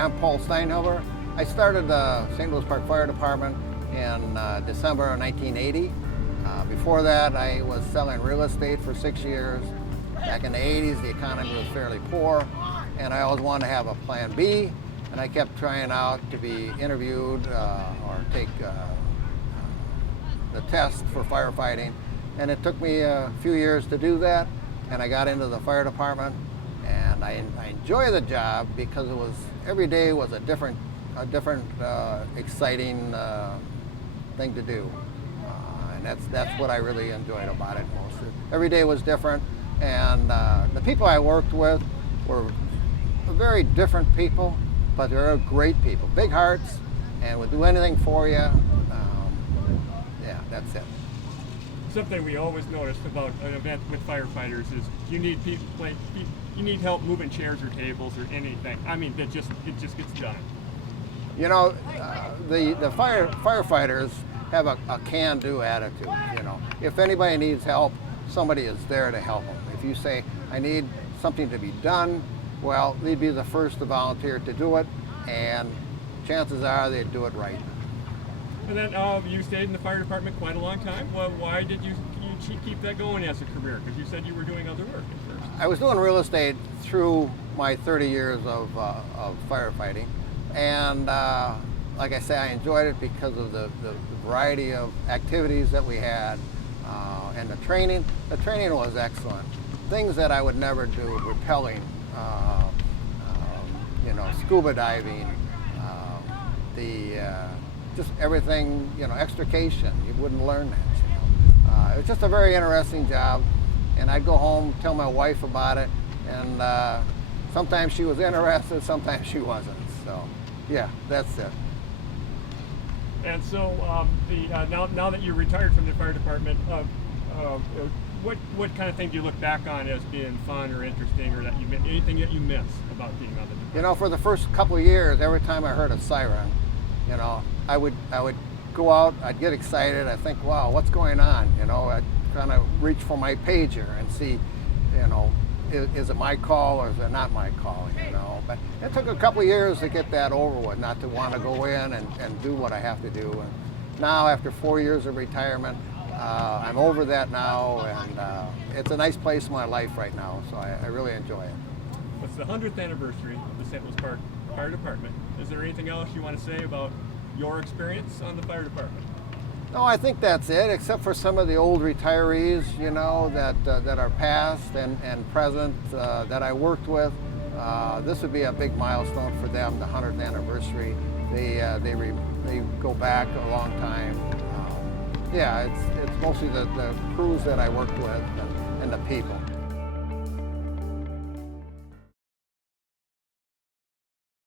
I'm Paul Steinhilber. I started the St. Louis Park Fire Department in December of 1980. Before that, I was selling real estate for 6 years. Back in the 80s, the economy was fairly poor, and I always wanted to have a plan B, and I kept trying out to be interviewed or take the test for firefighting, and it took me a few years to do that, and I got into the fire department, and I enjoy the job because it was every day was a different exciting thing to do, and that's what I really enjoyed about it most. Every day was different, and the people I worked with were very different people, but they're great people, big hearts, and would do anything for you. Yeah, that's it. Something we always noticed about an event with firefighters is you need people, like you need help moving chairs or tables or anything. I mean, it just gets done. You know, the firefighters have a can-do attitude. You know, if anybody needs help, somebody is there to help them. If you say, I need something to be done, well, they'd be the first to volunteer to do it, and chances are they'd do it right. And then you stayed in the fire department quite a long time. Well, why did you keep that going as a career? Because you said you were doing other work at first. I was doing real estate through my 30 years of firefighting, and like I say, I enjoyed it because of the variety of activities that we had, and the training. The training was excellent. Things that I would never do: rappelling, you know, scuba diving, just everything, you know, extrication. You wouldn't learn that. You know. It was just a very interesting job, and I'd go home, tell my wife about it, and sometimes she was interested, sometimes she wasn't. So, yeah, that's it. And so, now that you're retired from the fire department, what kind of thing do you look back on as being fun or interesting, or anything that you miss about being on the department? You know, for the first couple of years, every time I heard a siren, you know, I would go out, I'd get excited, I'd think, wow, what's going on? You know, I'd kind of reach for my pager and see, you know, is it my call or is it not my call, you know? But it took a couple of years to get that over with, not to want to go in and do what I have to do. And now, after 4 years of retirement, I'm over that now, and it's a nice place in my life right now, so I really enjoy it. It's the 100th anniversary of the St. Louis Park Fire Department. Is there anything else you want to say about your experience on the fire department? No, I think that's it, except for some of the old retirees, you know, that are past and present that I worked with. This would be a big milestone for them, the 100th anniversary. They go back a long time. Yeah, it's mostly the crews that I worked with and the people.